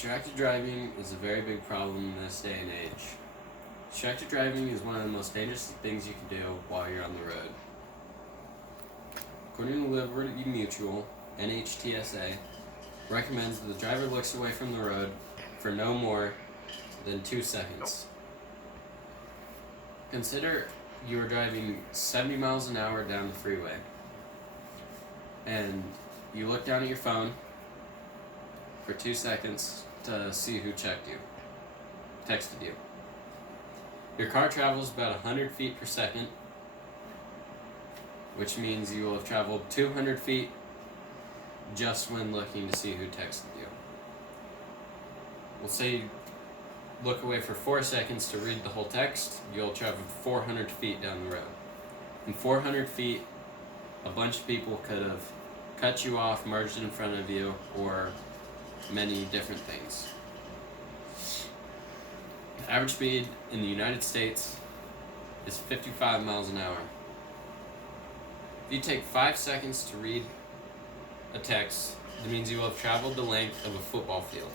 Distracted driving is a very big problem in this day and age. Distracted driving is one of the most dangerous things you can do while you're on the road. According to Liberty Mutual, NHTSA recommends that the driver looks away from the road for no more than 2 seconds. Consider you are driving 70 miles an hour down the freeway and you look down at your phone for 2 seconds to see who texted you. Your car travels about 100 feet per second, which means you will have traveled 200 feet just when looking to see who texted you. We'll say you look away for 4 seconds to read the whole text, you'll travel 400 feet down the road. In 400 feet, a bunch of people could have cut you off, merged in front of you, or many different things. The average speed in the United States is 55 miles an hour. If you take 5 seconds to read a text, it means you will have traveled the length of a football field.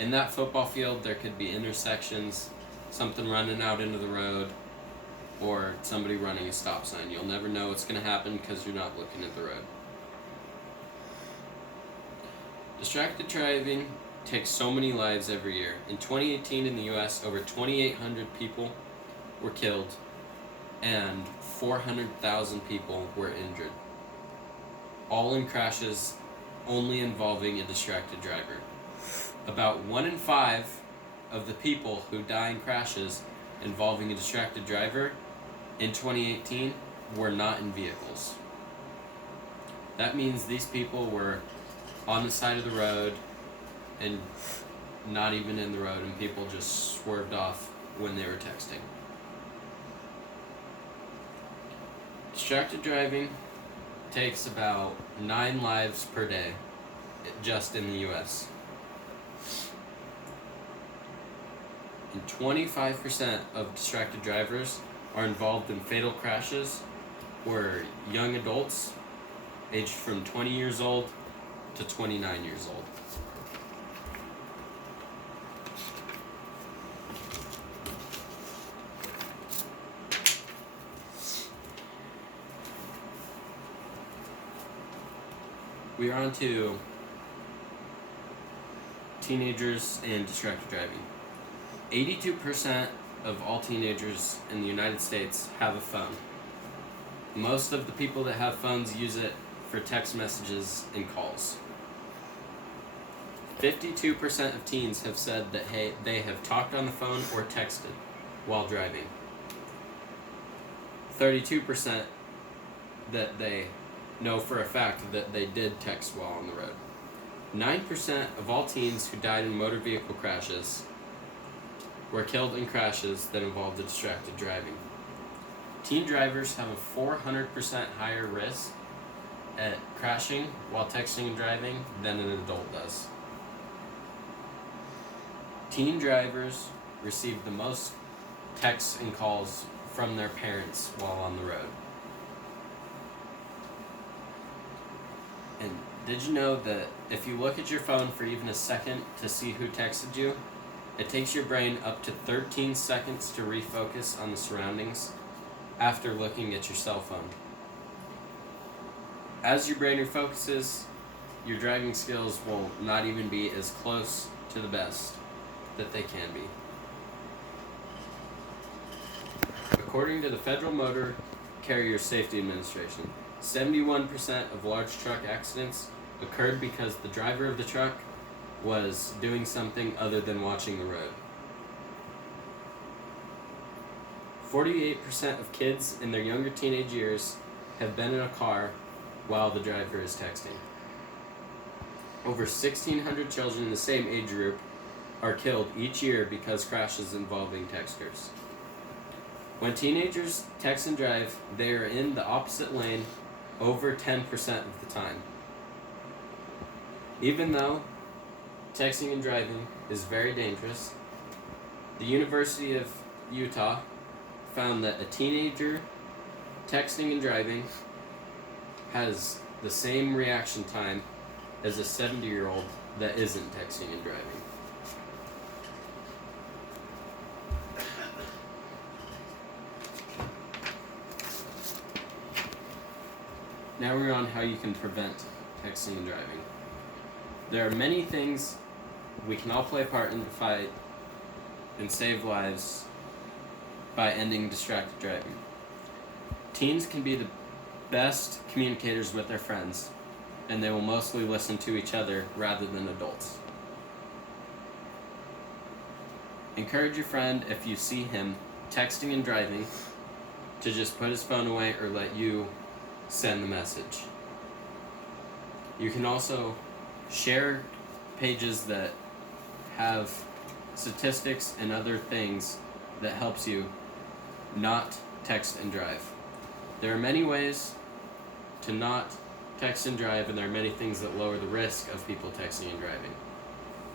In that football field, there could be intersections, something running out into the road, or somebody running a stop sign. You'll never know what's going to happen because you're not looking at the road. Distracted driving takes so many lives every year. In 2018 in the US, over 2,800 people were killed and 400,000 people were injured. All in crashes only involving a distracted driver. About 1 in 5 of the people who die in crashes involving a distracted driver in 2018 were not in vehicles. That means these people were on the side of the road and not even in the road, and people just swerved off when they were texting. Distracted driving takes about 9 lives per day just in the US. And 25% of distracted drivers are involved in fatal crashes where young adults aged from 20 years old to 29 years old. We are on to teenagers and distracted driving. 82% of all teenagers in the United States have a phone. Most of the people that have phones use it for text messages and calls. 52% of teens have said that they have talked on the phone or texted while driving. 32% that they know for a fact that they did text while on the road. 9% of all teens who died in motor vehicle crashes were killed in crashes that involved distracted driving. Teen drivers have a 400% higher risk at crashing while texting and driving than an adult does. Teen drivers receive the most texts and calls from their parents while on the road. And did you know that if you look at your phone for even a second to see who texted you, it takes your brain up to 13 seconds to refocus on the surroundings after looking at your cell phone. As your brain refocuses, your driving skills will not even be as close to the best that they can be. According to the Federal Motor Carrier Safety Administration, 71% of large truck accidents occurred because the driver of the truck was doing something other than watching the road. 48% of kids in their younger teenage years have been in a car while the driver is texting. Over 1,600 children in the same age group are killed each year because crashes involving texters. When teenagers text and drive, they are in the opposite lane over 10% of the time. Even though texting and driving is very dangerous, the University of Utah found that a teenager texting and driving has the same reaction time as a 70-year-old that isn't texting and driving. Now we're on how you can prevent texting and driving. There are many things we can all play a part in the fight and save lives by ending distracted driving. Teens can be the best communicators with their friends, and they will mostly listen to each other rather than adults. Encourage your friend, if you see him texting and driving, to just put his phone away or let you send the message. You can also share pages that have statistics and other things that helps you not text and drive. There are many ways to not text and drive, and there are many things that lower the risk of people texting and driving.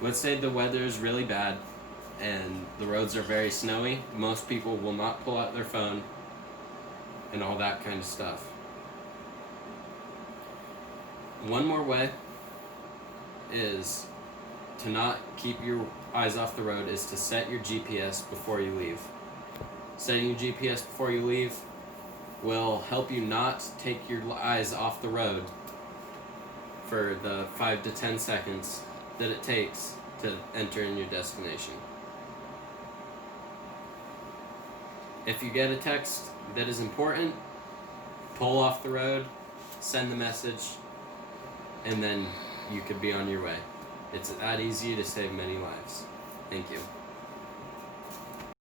Let's say the weather is really bad and the roads are very snowy. Most people will not pull out their phone and all that kind of stuff. One more way is to not keep your eyes off the road is to set your GPS before you leave. Setting your GPS before you leave will help you not take your eyes off the road for the 5 to 10 seconds that it takes to enter in your destination. If you get a text that is important, pull off the road, send the message, and then you could be on your way. It's that easy to save many lives. Thank you.